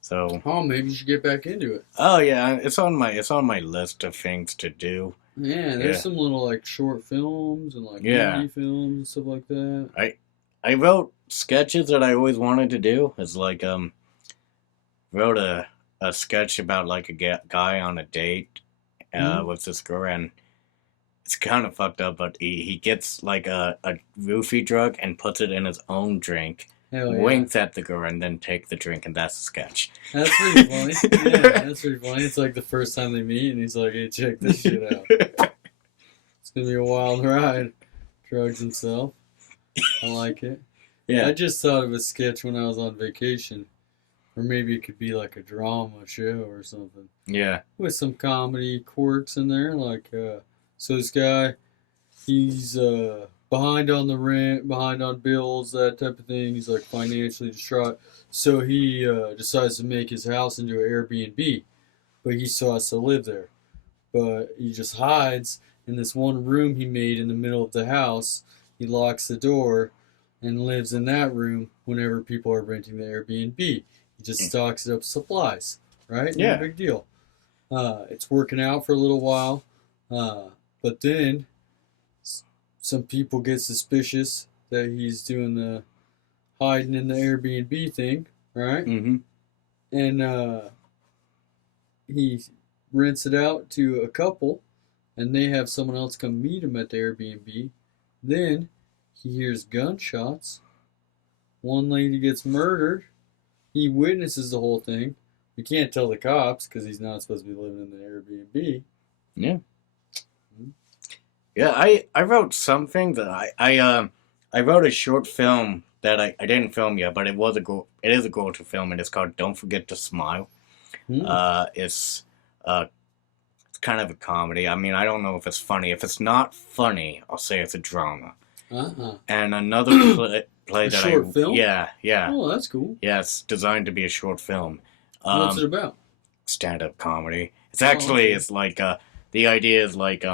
So. Oh, maybe you should get back into it. Oh yeah, it's on my list of things to do. Yeah, there's some little like short films and like indie films and stuff like that. I wrote sketches that I always wanted to do. It's like wrote a sketch about like a guy on a date with this girl, and it's kind of fucked up, but he gets like a roofie drug and puts it in his own drink. Hell yeah. Winks at the girl and then take the drink, and that's the sketch. That's pretty funny. Yeah, that's pretty funny. It's like the first time they meet, and he's like, hey, check this shit out. It's going to be a wild ride. Drugs himself. I like it. Yeah. I just thought of a sketch when I was on vacation. Or maybe it could be like a drama show or something. Yeah. With some comedy quirks in there. Like, so this guy, he's behind on the rent, behind on bills, that type of thing. He's like financially distraught. So he decides to make his house into an Airbnb. But he still has to live there. But he just hides in this one room he made in the middle of the house. He locks the door and lives in that room whenever people are renting the Airbnb. He just stocks it up with supplies, right? Yeah. No big deal. It's working out for a little while. But then some people get suspicious that he's doing the hiding in the Airbnb thing, right? Mm-hmm. And he rents it out to a couple, and they have someone else come meet him at the Airbnb. Then he hears gunshots. One lady gets murdered. He witnesses the whole thing. He can't tell the cops because he's not supposed to be living in the Airbnb. Yeah. Yeah, I wrote something that I wrote a short film that I didn't film yet, but it is a goal to film, and it's called Don't Forget to Smile. It's kind of a comedy. I mean, I don't know if it's funny. If it's not funny, I'll say it's a drama. And another play that short film? Yeah. Oh, that's cool. Yeah, it's designed to be a short film. What's it about? Stand-up comedy. It's actually, it's like, the idea is like,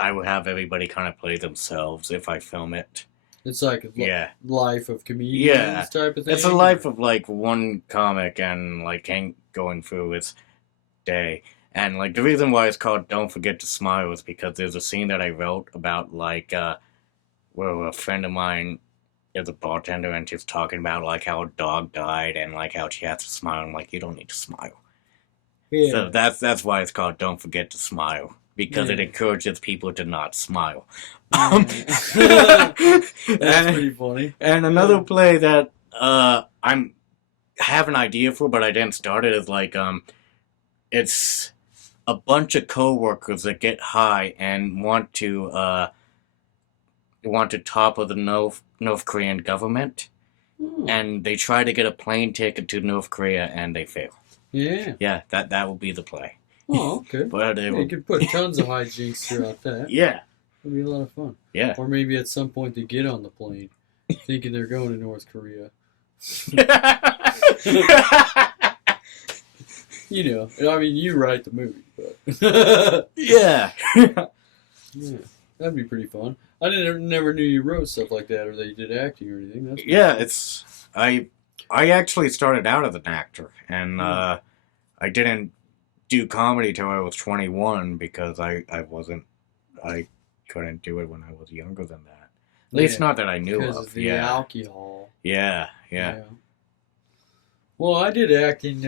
I would have everybody kind of play themselves if I film it. It's like a life of comedians type of thing? It's a life of, like, one comic and, like, going through his day. And, like, the reason why it's called Don't Forget to Smile is because there's a scene that I wrote about, like, where a friend of mine is a bartender and she's talking about, like, how a dog died and, like, how she has to smile. I'm like, you don't need to smile. Yeah. So that's why it's called Don't Forget to Smile. Because it encourages people to not smile. That's pretty funny. And another play that I have an idea for, but I didn't start it, is like it's a bunch of coworkers that get high and want to topple the North Korean government, and they try to get a plane ticket to North Korea and they fail. Yeah. Yeah, that will be the play. Oh, okay. But you could put tons of hijinks throughout that. Yeah. It'd be a lot of fun. Yeah. Or maybe at some point they get on the plane thinking they're going to North Korea. You know, I mean, you write the movie, but... Yeah. Yeah. That'd be pretty fun. I never knew you wrote stuff like that or that you did acting or anything. That's Yeah, cool. it's I actually started out as an actor, and I didn't do comedy till I was 21 because I couldn't do it when I was younger than that. At least not that I knew because of. of the Yeah, alcohol. yeah. Well, I did acting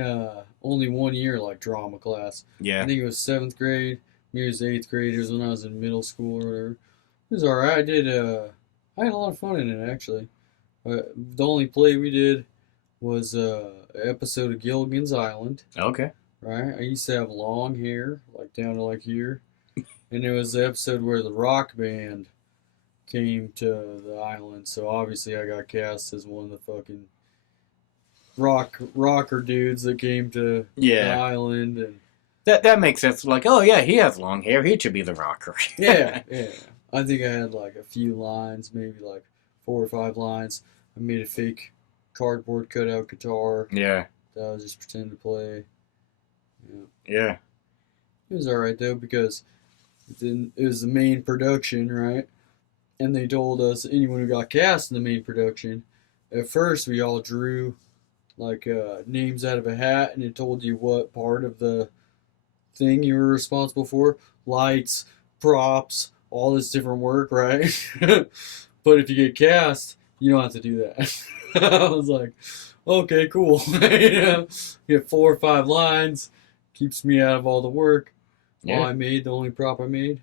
only 1 year, like drama class. Yeah. I think it was 7th grade. Maybe it was 8th grade. It was when I was in middle school or whatever. It was alright. I did. I had a lot of fun in it actually. The only play we did was an episode of Gilligan's Island. Okay. Right. I used to have long hair, like down to like here, and it was the episode where the rock band came to the island. So obviously, I got cast as one of the fucking rocker dudes that came to the island, and that makes sense. Like, oh yeah, he has long hair. He should be the rocker. yeah. I think I had like a few lines, maybe like 4 or 5 lines. I made a fake cardboard cutout guitar Yeah. that I was just pretending to play. Yeah. It was alright though because it was the main production, right? And they told us anyone who got cast in the main production. At first, we all drew like names out of a hat, and it told you what part of the thing you were responsible for: lights, props, all this different work, right? But if you get cast, you don't have to do that. I was like, okay, cool. You get 4 or 5 lines, keeps me out of all the work. Yeah. All I made, the only prop I made,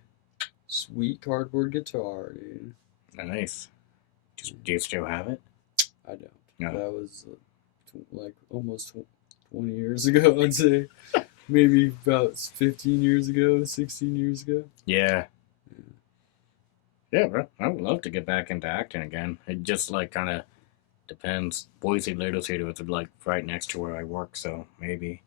sweet cardboard guitar, dude. Nice. Do you still have it? I don't. No. That was like almost 20 years ago, I'd say. Maybe about 15 years ago, 16 years ago. Yeah. Yeah, bro. I would love to get back into acting again. It just like kind of depends. Boise Little Theater is like right next to where I work, so maybe.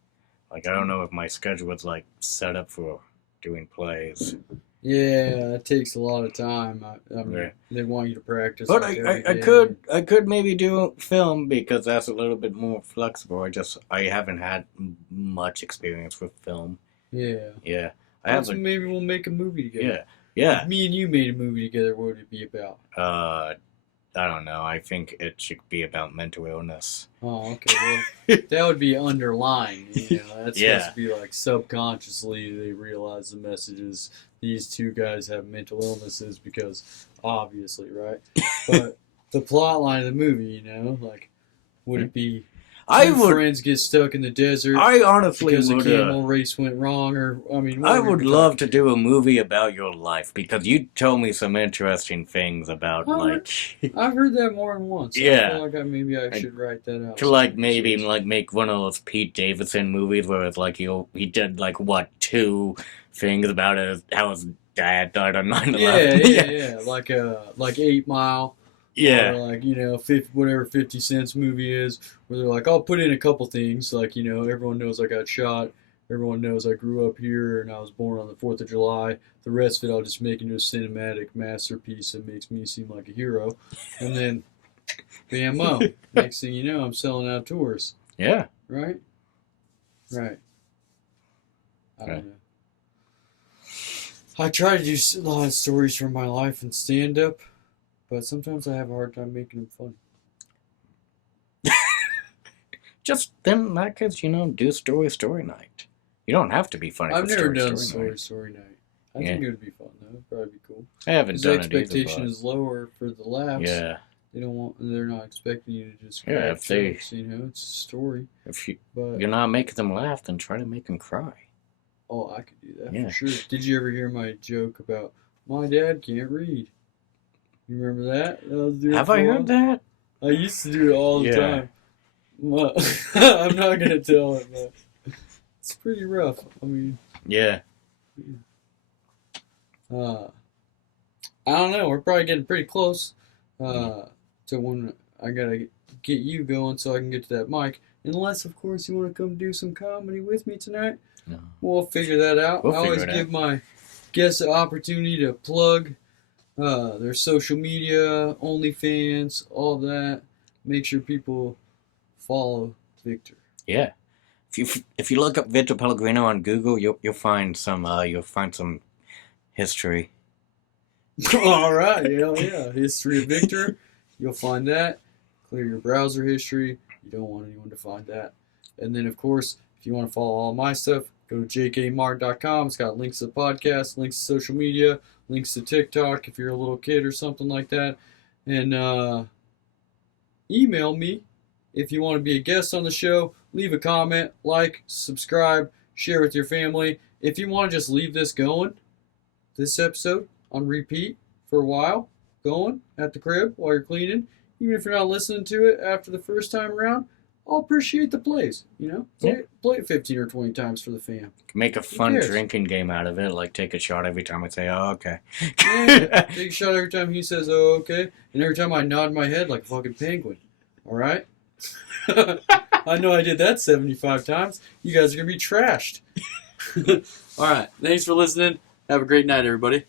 Like I don't know if my schedule is like set up for doing plays. Yeah, it takes a lot of time. I mean, Yeah. they want you to practice. But like I every day. could maybe do film because that's a little bit more flexible. I haven't had much experience with film. Yeah. Yeah. So maybe we'll make a movie together. Yeah. If me and you made a movie together, what would it be about? I don't know. I think it should be about mental illness. Oh, okay. Well, that would be underlying. You know, that's supposed to be like subconsciously they realize the message is these two guys have mental illnesses because obviously, right? But the plot line of the movie, you know, like would it be friends get stuck in the desert? I honestly because would. the camel race went wrong, or I mean, I would love to do a movie about your life because you told me some interesting things about I've heard that more than once. Yeah. I feel like maybe I should write that out. To like maybe like make one of those Pete Davidson movies where it's like he did like what 2 things about how his dad died on 9/11. Yeah. Like 8 Mile. Yeah. Or like, you know, 50 Cent's movie is, where they're like, I'll put in a couple things. Like, you know, everyone knows I got shot. Everyone knows I grew up here and I was born on the 4th of July. The rest of it I'll just make into a cinematic masterpiece that makes me seem like a hero. And then, bam-mo. Next thing you know, I'm selling out tours. Yeah. Right? Right. I don't know. I try to do a lot of stories from my life and stand-up. But sometimes I have a hard time making them funny. Just then, in that case, you know, do story night. You don't have to be funny. I've never done story night. I think it would be fun though. It'd probably be cool. I haven't done it either. The expectation is lower for the laughs. Yeah. They're not expecting you to just if they, jokes, you know, it's a story. If you're not making them laugh, then try to make them cry. Oh, I could do that for sure. Did you ever hear my joke about my dad can't read? You remember that? Have I heard that? I used to do it all the time. Well, I'm not going to tell it, but it's pretty rough. I mean... Yeah. I don't know. We're probably getting pretty close to when I got to get you going so I can get to that mic. Unless, of course, you want to come do some comedy with me tonight. No. We'll figure that out. I always give my guests the opportunity to plug their social media, OnlyFans, all that. Make sure people follow Victor. Yeah, if you look up Victor Pellegrino on Google, you'll find some history. All right, hell yeah. History of Victor. You'll find that. Clear your browser history. You don't want anyone to find that. And then, of course, if you want to follow all my stuff, go to jkmartin.com. It's got links to the podcast, links to social media, links to TikTok if you're a little kid or something like that. And email me if you want to be a guest on the show. Leave a comment, like, subscribe, share with your family. If you want to just leave this going, this episode on repeat for a while, going at the crib while you're cleaning, even if you're not listening to it after the first time around, I'll appreciate the plays, you know? Play it 15 or 20 times for the fam. Make a fun drinking game out of it, like take a shot every time I say, oh, okay. Yeah, take a shot every time he says, oh, okay, and every time I nod my head like a fucking penguin, all right? I know I did that 75 times. You guys are going to be trashed. All right, thanks for listening. Have a great night, everybody.